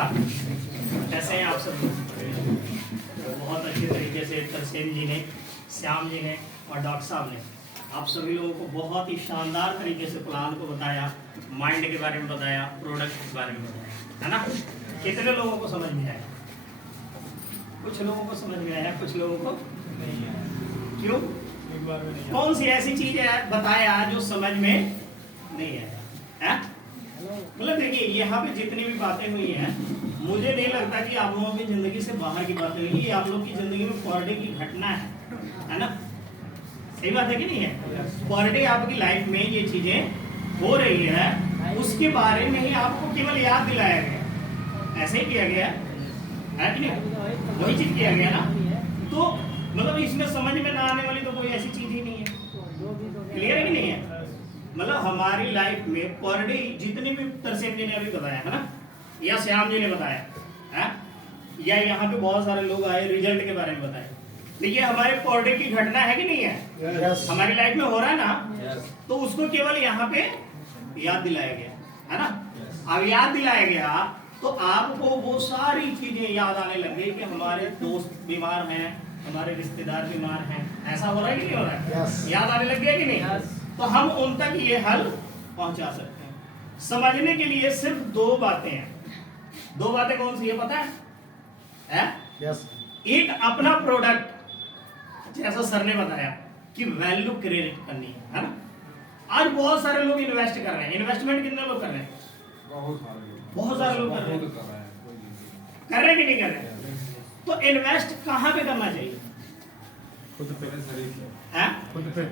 नमस्कार, कैसे हैं आप सब? बहुत अच्छे तरीके से तरसेम जी ने, श्याम जी ने और डॉक्टर साहब ने आप सभी लोगों को बहुत ही शानदार तरीके से प्लान को बताया, माइंड के बारे में बताया, प्रोडक्ट के बारे में बताया, है ना? कितने लोगों को समझ में आया? कुछ लोगों को समझ में आया, कुछ लोगों को नहीं आया। क्यों? कौन सी ऐसी चीज है बताया जो समझ में नहीं आया? मतलब देखिए, यहाँ पे जितनी भी बातें हुई हैं, मुझे नहीं लगता कि आप लोगों की जिंदगी से बाहर की बातें हुई। ये आप लोग की जिंदगी में पर डे की घटना है ना? सही बात है कि नहीं है? पर डे आपकी लाइफ में ये चीजें हो रही है, उसके बारे में ही आपको केवल याद दिलाया गया। ऐसे ही किया गया है कि नहीं? वही चीज किया गया ना। तो मतलब इसमें समझ में ना आने वाली तो कोई ऐसी चीज ही नहीं है। क्लियर है कि नहीं है? मतलब हमारी लाइफ में पर डे जितनी भी तरसेम जी ने अभी बताया है ना, या श्याम जी ने बताया है, या यहाँ पे बहुत सारे लोग आए रिजल्ट के बारे में बताए, देखिए हमारे पर डे की घटना है कि नहीं है? हमारी लाइफ में हो रहा है ना। तो उसको केवल यहाँ पे याद दिलाया गया है ना। अब याद दिलाया गया तो आपको वो सारी चीजें याद आने लग गई कि हमारे दोस्त बीमार हैं, हमारे रिश्तेदार बीमार हैं। ऐसा हो रहा है कि नहीं हो रहा है? याद आने लग गया कि नहीं? तो हम उन तक ये हल पहुंचा सकते हैं। समझने के लिए सिर्फ दो बातें हैं। दो बातें कौन सी है पता है? एक अपना प्रोडक्ट, जैसा सर ने बताया कि वैल्यू क्रिएट करनी है ना। आज बहुत सारे लोग इन्वेस्ट कर रहे हैं। इन्वेस्टमेंट कितने लोग कर रहे हैं? बहुत सारे लोग कर रहे हैं। कर रहे हैं कि नहीं कर रहे? तो इन्वेस्ट कहां पे करना चाहिए? खुद पे,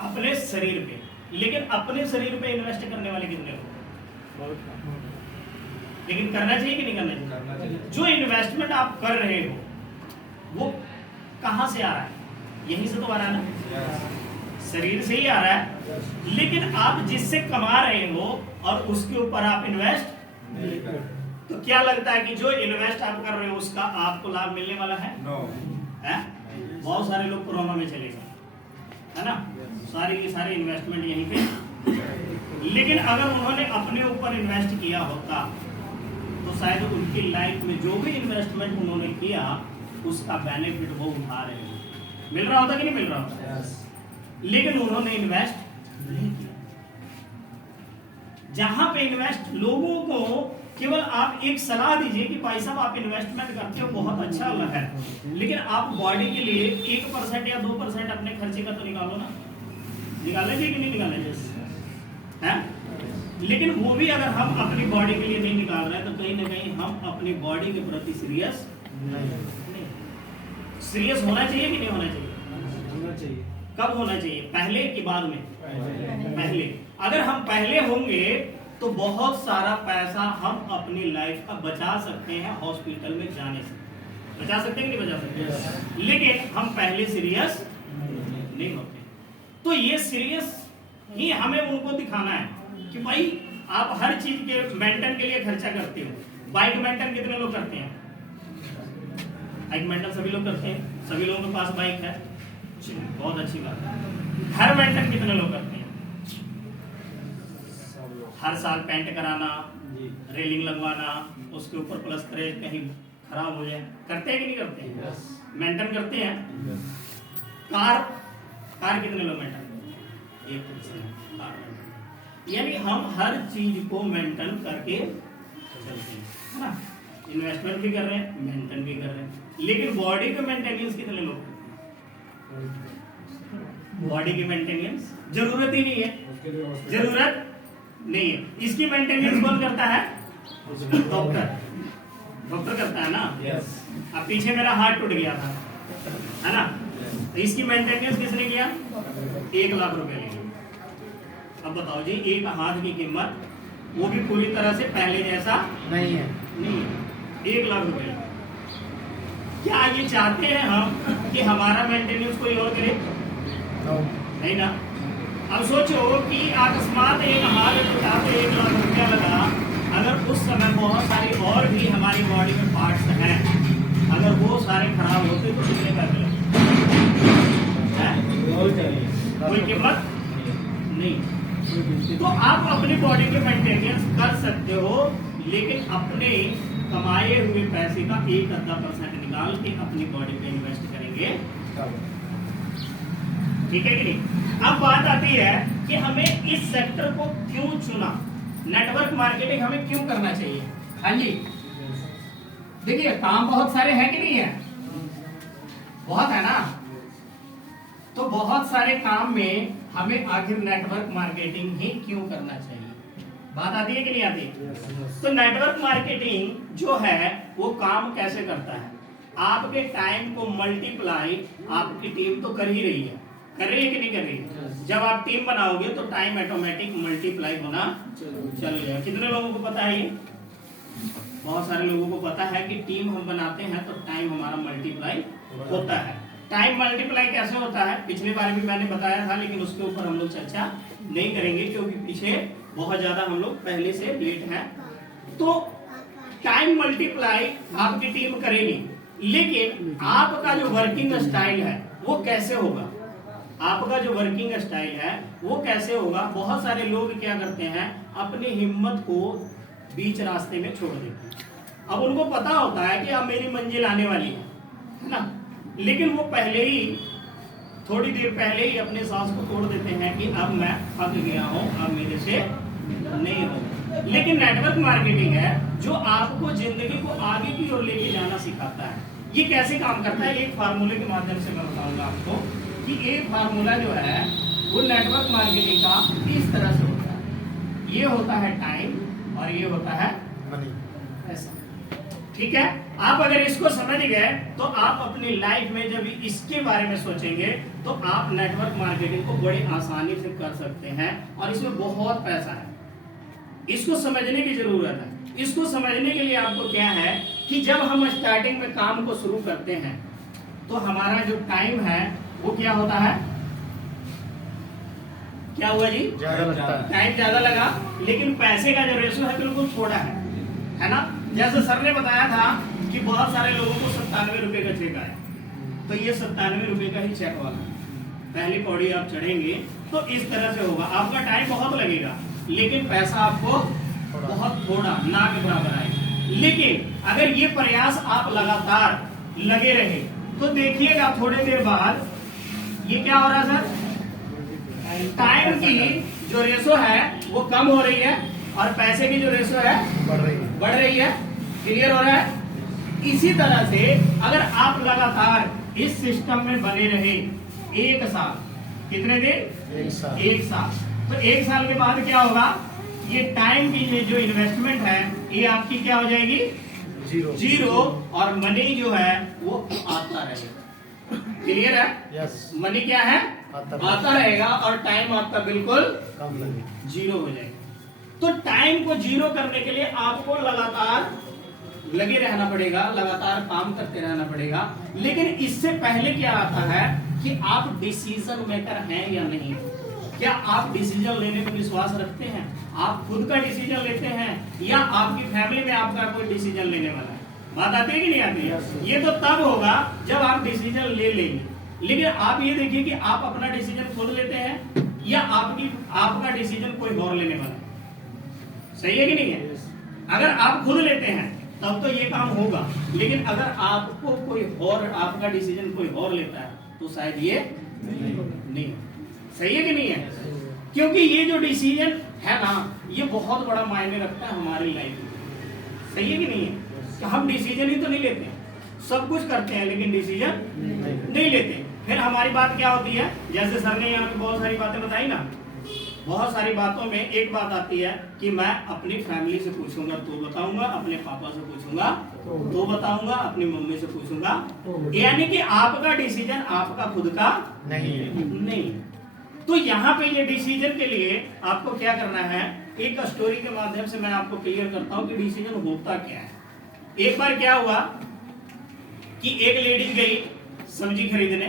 अपने शरीर पे। लेकिन अपने शरीर पे इन्वेस्ट करने वाले कितने लोग? लेकिन करना चाहिए कि नहीं करना चाहिए? जो इन्वेस्टमेंट आप कर रहे हो वो कहां से आ रहा है? यहीं से तो आ रहा है ना, शरीर से ही आ रहा है। लेकिन आप जिससे कमा रहे हो और उसके ऊपर आप इन्वेस्ट, तो क्या लगता है कि जो इन्वेस्ट आप कर रहे हो उसका आपको लाभ मिलने वाला है? बहुत सारे लोग कोरोना में चले गए, है ना। सारी की सारी इन्वेस्टमेंट यहीं पे। लेकिन अगर उन्होंने अपने ऊपर इन्वेस्ट किया होता तो शायद उनकी लाइफ में जो भी इन्वेस्टमेंट उन्होंने किया उसका बेनिफिट वो उठा रहे हैं। मिल रहा होता कि नहीं मिल रहा होता? लेकिन उन्होंने इन्वेस्ट नहीं किया। जहां पे इन्वेस्ट, लोगों को केवल आप एक सलाह दीजिए कि भाई साहब आप इन्वेस्टमेंट करते हो, बहुत अच्छा है, लेकिन आप बॉडी के लिए 1% या 2% अपने खर्चे का तो निकालो ना। निकालना चाहिए कि नहीं निकालना चाहिए? है? लेकिन वो भी अगर हम अपनी बॉडी के लिए नहीं निकाल रहे हैं तो कहीं ना कहीं हम अपनी बॉडी के प्रति सीरियस नहीं। सीरियस होना चाहिए कि नहीं होना चाहिए? होना चाहिए। कब होना चाहिए? पहले कि बाद में? पहले। अगर हम पहले होंगे तो बहुत सारा पैसा हम अपनी लाइफ का बचा सकते हैं हॉस्पिटल में जाने से। बचा सकते हैं कि नहीं बचा सकते? लेकिन हम पहले सीरियस नहीं होते। तो ये सीरियस ही हमें उनको दिखाना है कि भाई आप हर चीज के मेंटेन के लिए खर्चा करते हो। बाइक मेंटेन कितने लोग करते हैं? बाइक मेंटेन सभी लोग करते हैं। सभी लोगों के पास बाइक है, बहुत अच्छी बात है। घर मेंटेन कितने लोग करते हैं? हर साल पेंट कराना, रेलिंग लगवाना, उसके ऊपर प्लस्तर कहीं खराब हो जाए, करते हैं कि नहीं करते हैं? मेंटेन करते हैं। कार कितने लोग मेंटेन करते हैं? 1%। यानी हम हर चीज को मेंटेन करके चलते हैं, है ना। इन्वेस्टमेंट भी कर रहे हैं, मेंटेन भी कर रहे हैं। लेकिन बॉडी का मेंटेनेंस कितने लोग? बॉडी की मेंटेनेंस जरूरत ही नहीं है, जरूरत नहीं है। इसकी मेंटेनेंस कौन करता है? डॉक्टर करता है ना। अब पीछे मेरा हाथ टूट गया था, है ना, तो इसकी मेंटेनेंस किसने किया? 1 लाख रुपए लिया। अब बताओ जी, एक हाथ की कीमत, वो भी पूरी तरह से पहले जैसा नहीं है। 1 लाख रुपए। क्या ये चाहते हैं हम कि हमारा मेंटेनेंस कोई और करे? नहीं ना। अब सोचो कि अकस्मात एक हाथ टूटा तो 1 लाख रुपया लगा। अगर उस समय बहुत सारी और भी हमारी बॉडी में पार्ट्स हैं, अगर वो सारे खराब होते तो कितने पैसे लगते? कोई कीमत नहीं। तो आप अपनी बॉडी के मेंटेनेंस कर सकते हो, लेकिन अपने कमाए हुए पैसे का 1-10% निकाल के अपनी बॉडी पे इन्वेस्ट करेंगे। ठीक है कि नहीं? अब बात आती है कि हमें इस सेक्टर को क्यों चुना, नेटवर्क मार्केटिंग हमें क्यों करना चाहिए। हाँ जी, देखिए काम बहुत सारे हैं कि नहीं है, बहुत है ना। तो बहुत सारे काम में हमें आखिर नेटवर्क मार्केटिंग ही क्यों करना चाहिए, बात आती है कि नहीं आती? तो नेटवर्क मार्केटिंग जो है वो काम कैसे करता है, आपके टाइम को मल्टीप्लाई आपकी टीम तो कर ही रही है, कर रही है कि नहीं कर रही है? जब आप टीम बनाओगे तो टाइम ऑटोमेटिक मल्टीप्लाई होना चल जाएगा। कितने लोगों को पता है ये? बहुत सारे लोगों को पता है कि टीम हम बनाते हैं तो टाइम हमारा मल्टीप्लाई होता है। टाइम मल्टीप्लाई कैसे होता है पिछली बार भी मैंने बताया था, लेकिन उसके ऊपर हम लोग चर्चा नहीं करेंगे क्योंकि पीछे बहुत ज्यादा हम लोग पहले से लेट हैं। तो टाइम मल्टीप्लाई आपकी टीम करेगी, लेकिन आपका जो वर्किंग स्टाइल है वो कैसे होगा, आपका जो वर्किंग स्टाइल है वो कैसे होगा। बहुत सारे लोग क्या करते हैं, अपनी हिम्मत को बीच रास्ते में छोड़ देते हैं। अब उनको पता होता है कि अब मेरी मंजिल आने वाली है ना, लेकिन वो पहले ही थोड़ी देर पहले ही अपने सांस को तोड़ देते हैं कि अब मैं थक गया हूं, अब मेरे से नहीं होगा। लेकिन नेटवर्क मार्केटिंग है जो आपको जिंदगी को आगे की ओर लेके जाना सिखाता है। ये कैसे काम करता है, एक फार्मूले के माध्यम से मैं बताऊंगा आपको कि एक फार्मूला जो है वो नेटवर्क मार्केटिंग का इस तरह से होता है। ये होता है टाइम और ये होता है मनी, ऐसा। ठीक है, आप अगर इसको समझ गए तो आप अपनी लाइफ में जब इसके बारे में सोचेंगे तो आप नेटवर्क मार्केटिंग को बड़ी आसानी से कर सकते हैं और इसमें बहुत पैसा है। इसको समझने की जरूरत है। इसको समझने के लिए आपको क्या है कि जब हम स्टार्टिंग में काम को शुरू करते हैं तो हमारा जो टाइम है वो क्या होता है, क्या हुआ जी, ज्यादा लगता है, टाइम ज्यादा लगा, लेकिन पैसे का जो रेशो है बिल्कुल थोड़ा है ना। जैसे सर ने बताया था कि बहुत सारे लोगों को 97 रुपए का चेक आया, तो ये 97 रुपए का ही चेक वाला। पहली पौड़ी आप चढ़ेंगे तो इस तरह से होगा, आपका टाइम बहुत लगेगा लेकिन पैसा आपको बहुत थोड़ा ना के बराबर आएगा। लेकिन अगर ये प्रयास आप लगातार लगे रहे तो देखिएगा थोड़ी देर बाद ये क्या हो रहा है सर, टाइम की जो रेशो है वो कम हो रही है और पैसे की जो रेशो है बढ़ रही है। क्लियर हो रहा है? इसी तरह से अगर आप लगातार इस सिस्टम में बने रहे 1 साल, कितने दिन, 1 साल, तो 1 साल के बाद क्या होगा, ये टाइम की जो इन्वेस्टमेंट है ये आपकी क्या हो जाएगी, जीरो, और मनी जो है वो आता रहेगा। क्लियर है? यस। मनी क्या है, आता रहेगा और टाइम आपका बिल्कुल जीरो हो जाएगा। तो टाइम को जीरो करने के लिए आपको लगातार लगे रहना पड़ेगा, लगातार काम करते रहना पड़ेगा। लेकिन इससे पहले क्या आता है कि आप डिसीजन मेकर हैं या नहीं। क्या आप डिसीजन लेने में विश्वास रखते हैं, आप खुद का डिसीजन लेते हैं या आपकी फैमिली में आपका कोई डिसीजन लेने वाला है। बात आती है कि नहीं आती है? ये तो तब होगा जब आप डिसीजन ले लेंगे। लेकिन आप ये देखिए कि आप अपना डिसीजन खुद लेते हैं या आपका डिसीजन कोई और लेने वाला है। सही है कि नहीं है? अगर आप खुद लेते हैं तब तो ये काम होगा, लेकिन अगर आपको कोई और, आपका डिसीजन कोई और लेता है तो शायद ये नहीं। सही है कि नहीं है? क्योंकि ये जो डिसीजन है ना ये बहुत बड़ा मायने रखता है हमारी लाइफ में। सही है कि नहीं है? कि हम डिसीजन ही तो नहीं लेते, सब कुछ करते हैं लेकिन डिसीजन नहीं लेते। फिर हमारी बात क्या होती है, जैसे सर ने यहाँ पे बहुत सारी बातें बताई ना, बहुत सारी बातों में एक बात आती है कि मैं अपनी फैमिली से पूछूंगा तो बताऊंगा, अपने पापा से पूछूंगा तो बताऊंगा, अपनी मम्मी से पूछूंगा। यानी कि आपका डिसीजन आपका खुद का नहीं। तो यहाँ पे ये डिसीजन के लिए आपको क्या करना है, एक स्टोरी के माध्यम से मैं आपको क्लियर करता हूँ कि डिसीजन होता क्या है। एक बार क्या हुआ कि एक लेडीज गई सब्जी खरीदने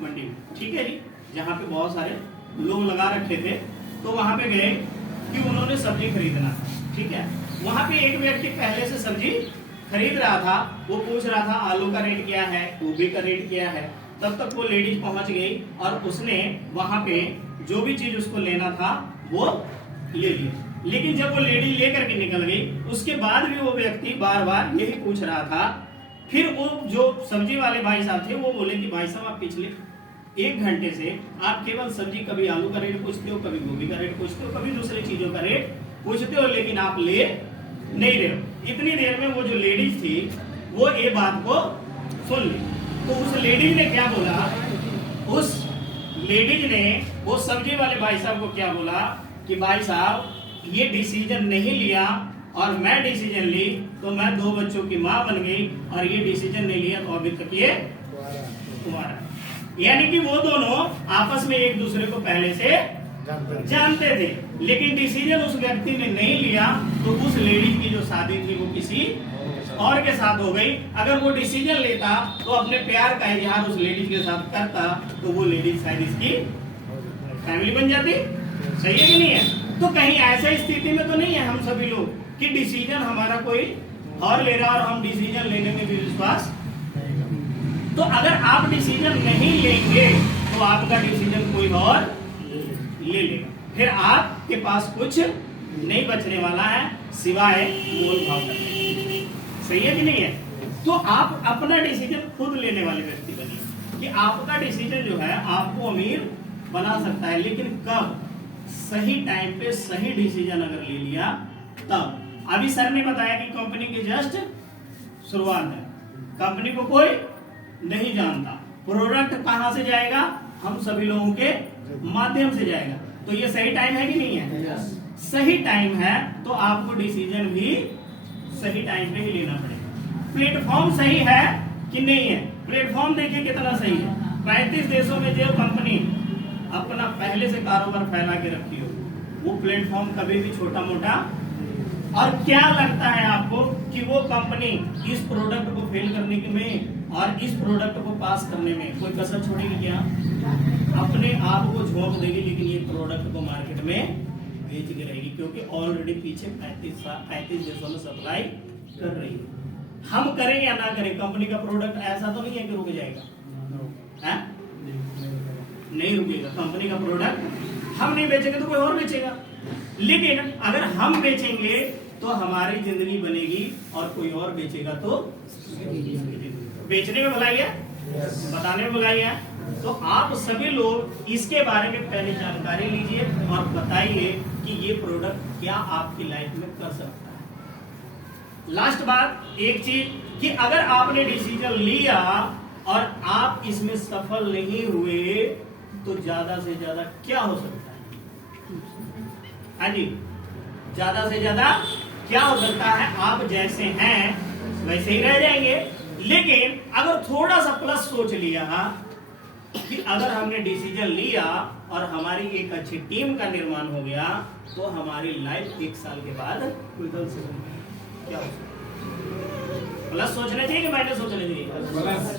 मंडी में, ठीक है जी, जहाँ पे बहुत सारे लोग लगा रखे थे, तो वहां पे गए कि उन्होंने सब्जी खरीदना, ठीक है। वहां पे एक व्यक्ति पहले से सब्जी खरीद रहा था, वो पूछ रहा था आलू का रेट क्या है, गोभी का रेट क्या है। तब तक वो लेडीज पहुंच गई और उसने वहां पे जो भी चीज उसको लेना था वो ले लिया। लेकिन जब वो लेडी लेकर के निकल गई, उसके बाद भी वो व्यक्ति बार बार यही पूछ रहा था। फिर वो जो सब्जी वाले भाई साहब थे वो बोले कि भाई साहब आप पिछले 1 घंटे से आप केवल सब्जी, कभी आलू का रेट पूछते हो, कभी गोभी का रेट पूछते हो, कभी दूसरे चीजों का रेट पूछते हो, लेकिन आप ले नहीं रहे हो। इतनी देर में वो जो लेडीज थी वो ये बात को सुन ली। तो उस लेडीज ने क्या बोला, उस लेडीज ने वो सब्जी वाले भाई साहब को क्या बोला कि भाई साहब ये डिसीजन नहीं लिया और मैं डिसीजन ली तो मैं 2 बच्चों की माँ बन गई, और ये डिसीजन नहीं लिया तो अभी तक ये कुंवारा। यानी कि वो दोनों आपस में एक दूसरे को पहले से जानते थे, लेकिन डिसीजन उस व्यक्ति ने नहीं लिया तो उस लेडीज की जो शादी थी वो किसी और के साथ हो गई। अगर वो डिसीजन लेता तो अपने प्यार का इजहार उस लेडीज के साथ करता तो वो लेडीज शायद इसकी फैमिली बन जाती। सही है कि नहीं है? तो कहीं ऐसा स्थिति में तो नहीं है हम सभी लोग कि डिसीजन हमारा कोई और ले रहा और हम डिसीजन लेने में भी विश्वास। तो अगर आप डिसीजन नहीं लेंगे तो आपका डिसीजन कोई और ले लेगा, फिर आपके पास कुछ नहीं बचने वाला है सिवाय मोल भाव करने। सही है कि नहीं है? तो आप अपना डिसीजन खुद लेने वाले व्यक्ति बनिए कि आपका डिसीजन जो है आपको अमीर बना सकता है, लेकिन कब? सही टाइम पे सही डिसीजन अगर ले लिया तब। अभी सर ने बताया कि कंपनी की जस्ट शुरुआत है, कंपनी को कोई नहीं जानता, प्रोडक्ट कहां से जाएगा? हम सभी लोगों के माध्यम से जाएगा। तो ये सही टाइम है कि नहीं है? सही टाइम है तो आपको डिसीजन भी सही टाइम पे ही लेना पड़ेगा। प्लेटफॉर्म सही है कि नहीं है? प्लेटफॉर्म देखिए कितना सही है। 35 देशों में जो कंपनी अपना पहले से कारोबार फैला के रखी हो, वो प्लेटफॉर्म कभी भी छोटा मोटा। और क्या लगता है आपको कि वो कंपनी इस प्रोडक्ट को फेल करने में और इस प्रोडक्ट को पास करने में कोई कसर छोड़ेगी क्या? अपने आप को झोंक देगी, लेकिन ये प्रोडक्ट को मार्केट में बेच के रहेगी, क्योंकि ऑलरेडी पीछे 35 देशों में सप्लाई कर रही है। हम करें या ना करें, कंपनी का प्रोडक्ट ऐसा तो नहीं है कि रुक जाएगा, है? नहीं रुकेगा। कंपनी का प्रोडक्ट हम नहीं बेचेंगे तो कोई और बेचेगा, लेकिन अगर हम बेचेंगे तो हमारी जिंदगी बनेगी और कोई और बेचेगा तो बेचने में भलाई है, बताने में भलाई है। तो आप सभी लोग इसके बारे में पहले जानकारी लीजिए और बताइए कि ये प्रोडक्ट क्या आपकी लाइफ में कर सकता है। लास्ट बात एक चीज कि अगर आपने डिसीजन लिया और आप इसमें सफल नहीं हुए तो ज्यादा से ज्यादा क्या हो सकता है? हाँ जी, ज्यादा से ज्यादा क्या हो सकता है? आप जैसे हैं वैसे ही रह जाएंगे। लेकिन अगर थोड़ा सा प्लस सोच लिया कि अगर हमने डिसीजन लिया और हमारी एक अच्छी टीम का निर्माण हो गया तो हमारी लाइफ 1 साल के बाद क्या हो सकता है? प्लस सोचना चाहिए कि माइनस सोचना चाहिए?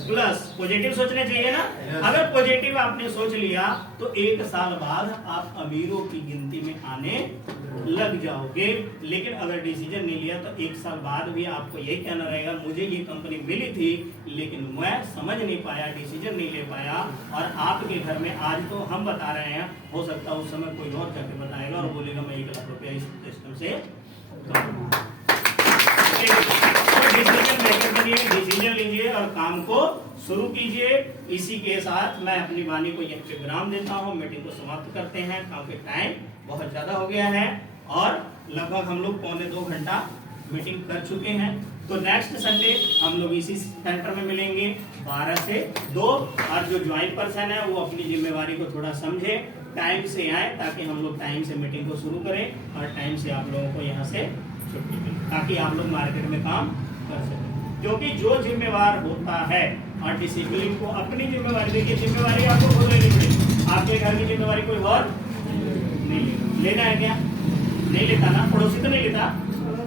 प्लस पॉजिटिव सोचना चाहिए ना। अगर पॉजिटिव आपने सोच लिया तो 1 साल बाद आप अमीरों की गिनती में आने लग जाओगे। लेकिन अगर डिसीजन नहीं लिया तो 1 साल बाद भी आपको यही कहना रहेगा, मुझे ये कंपनी मिली थी लेकिन मैं समझ नहीं पाया, डिसीजन नहीं ले पाया। और आपके घर में आज तो हम बता रहे हैं, हो सकता है उस समय कोई और जाके बताएगा और बोलेगा मैं 1 लाख रुपया इस सिस्टम से। डिसीजन लीजिए और काम को शुरू कीजिए। इसी के साथ मैं अपनी वाणी को यहीं पे विराम देता हूँ, मीटिंग को समाप्त करते हैं क्योंकि टाइम बहुत ज्यादा हो गया है और लगभग हम लोग 1.25 घंटा मीटिंग कर चुके हैं। तो नेक्स्ट संडे हम लोग इसी सेंटर में मिलेंगे 12 से 2। और जो ज्वाइंट पर्सन है वो अपनी जिम्मेवारी को थोड़ा समझे, टाइम से आए ताकि हम लोग टाइम से मीटिंग को शुरू करें और टाइम से आप लोगों को यहाँ से छुट्टी मिले ताकि आप लोग मार्केट में काम कर सकें। क्योंकि जो जिम्मेवार होता है और डिसिप्लिन को अपनी जिम्मेवारी, देखिए जिम्मेवारी आपको खुद लेनी पड़ेगी। आपके घर की जिम्मेवारी कोई और नहीं लेना है क्या? नहीं लेता ना, पड़ोसी तो नहीं लेता।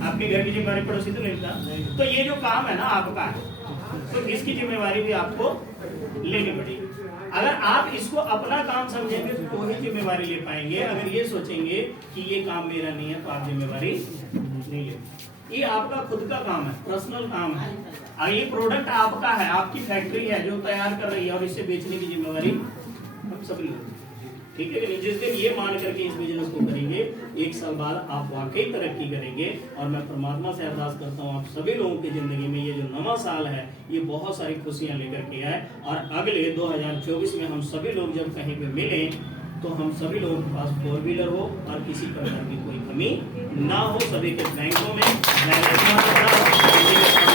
आपके घर की जिम्मेवारी पड़ोसी तो नहीं लेता। तो ये जो काम है ना आपका है, तो इसकी जिम्मेवारी भी आपको लेनी पड़ेगी। अगर आप इसको अपना काम समझेंगे तो ही जिम्मेवारी ले पाएंगे। अगर ये सोचेंगे कि ये काम मेरा नहीं है तो आप जिम्मेवारी नहीं ले। ये आपका खुद का काम है, पर्सनल काम है। अगर ये प्रोडक्ट आपका है, आपकी फैक्ट्री है जो तैयार कर रही है और इसे बेचने की जिम्मेवारी हम सभी लोग। ठीक है कि नहीं। जिस दिन ये मान करके इस बिजनेस को करेंगे, 1 साल बाद आप वाकई तरक्की करेंगे। और मैं परमात्मा से अरदास करता हूँ आप सभी लोगों की जिंदगी में ये जो नवा साल है ये बहुत सारी खुशियां लेकर के आए, और अगले 2024 में हम सभी लोग जब कहीं पे मिलें तो हम सभी लोगों के पास 4 व्हीलर हो और किसी प्रकार की कोई कमी ना हो, सभी के बैंकों में बैलेंस ना हो,